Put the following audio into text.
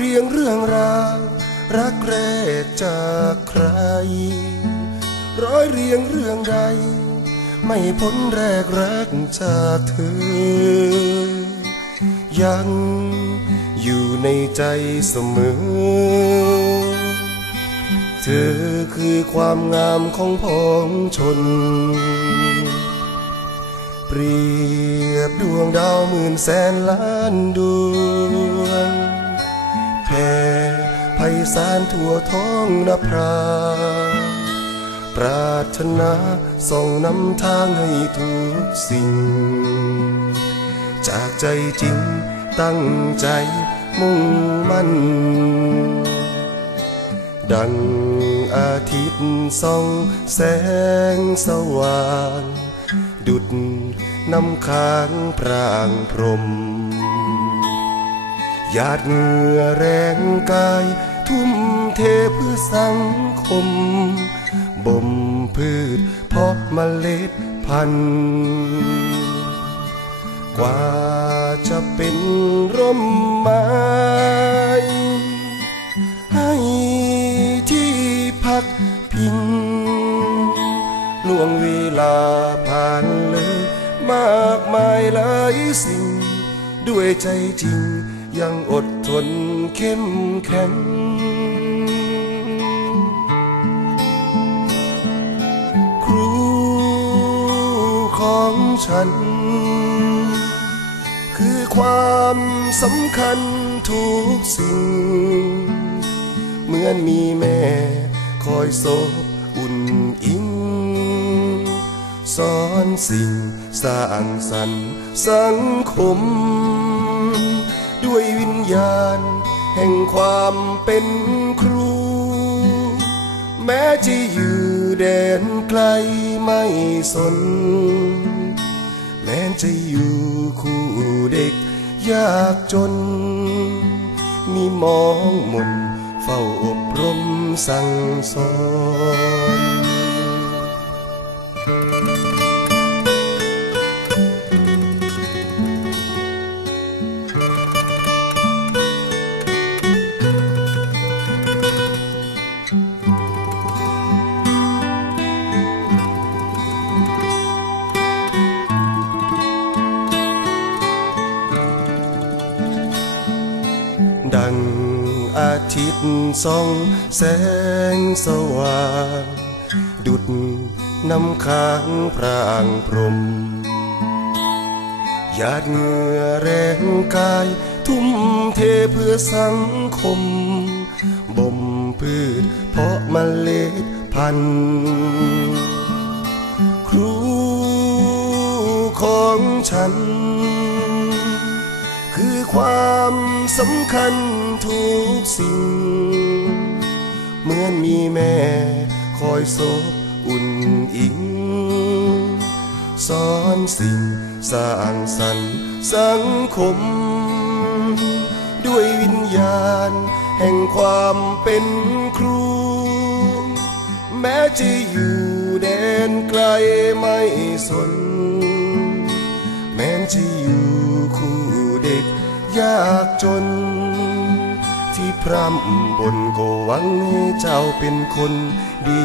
ร้อยเรียงเรื่องราวรักแรกจากใคร ร้อยเรียงเรื่องใด ไม่พ้นแรกรักจากเธอ ยังอยู่ในใจเสมอ เธอคือความงามของพองชน เปรียบดวงดาวหมื่นแสนล้านดวง ไพศาลทั่วท้องนภาปรารถนาส่องนำทางให้ทุกสิ่ง จากใจจริงตั้งใจมุ่งมั่น ดังอาทิตย์ส่องแสงสว่าง ดุดน้ำค้างพรางพรม หยาดเหงื่อแรงกาย ทุ่มเทเพื่อสังคม บ่มพืชเพาะเมล็ดพันธุ์กว่าจะเป็นร่มไม้ให้ที่พักพิงล่วงเวลาผ่านเลย มากมายหลายสิ่ง ด้วยใจจริง ยังอดทนเข้มแข็ง ครูของฉัน คือความสำคัญทุกสิ่ง เหมือนมีแม่คอยโซบอุ่นอิงสอนสิ่งสร้างสรรค์สังคม ญาณ แห่งความเป็นครู แม้จะอยู่แดนไกลไม่สน แม้จะอยู่คู่เด็กยากจน มีมองมนเฝ้าอบรมสั่งสอน ทิตย์ส่องแสงสว่าง ดุดน้ำค้างพรางพรมหยาดเหงื่อแรงกาย ทุ่มเทเพื่อสังคม บ่มพืชเพาะเมล็ดพันธุ์ครูของฉัน ความสำคัญทุกสิ่ง เหมือนมีแม่คอยโซบอุ่นอิงสอนสิ่งสร้างสรรค์สังคม ด้วยวิญญาณ แห่งความเป็นครู แม้จะอยู่แดนไกลไม่สน แม้จะ ยากจน ที่พร่ำบนก็หวังให้เจ้าเป็นคนดี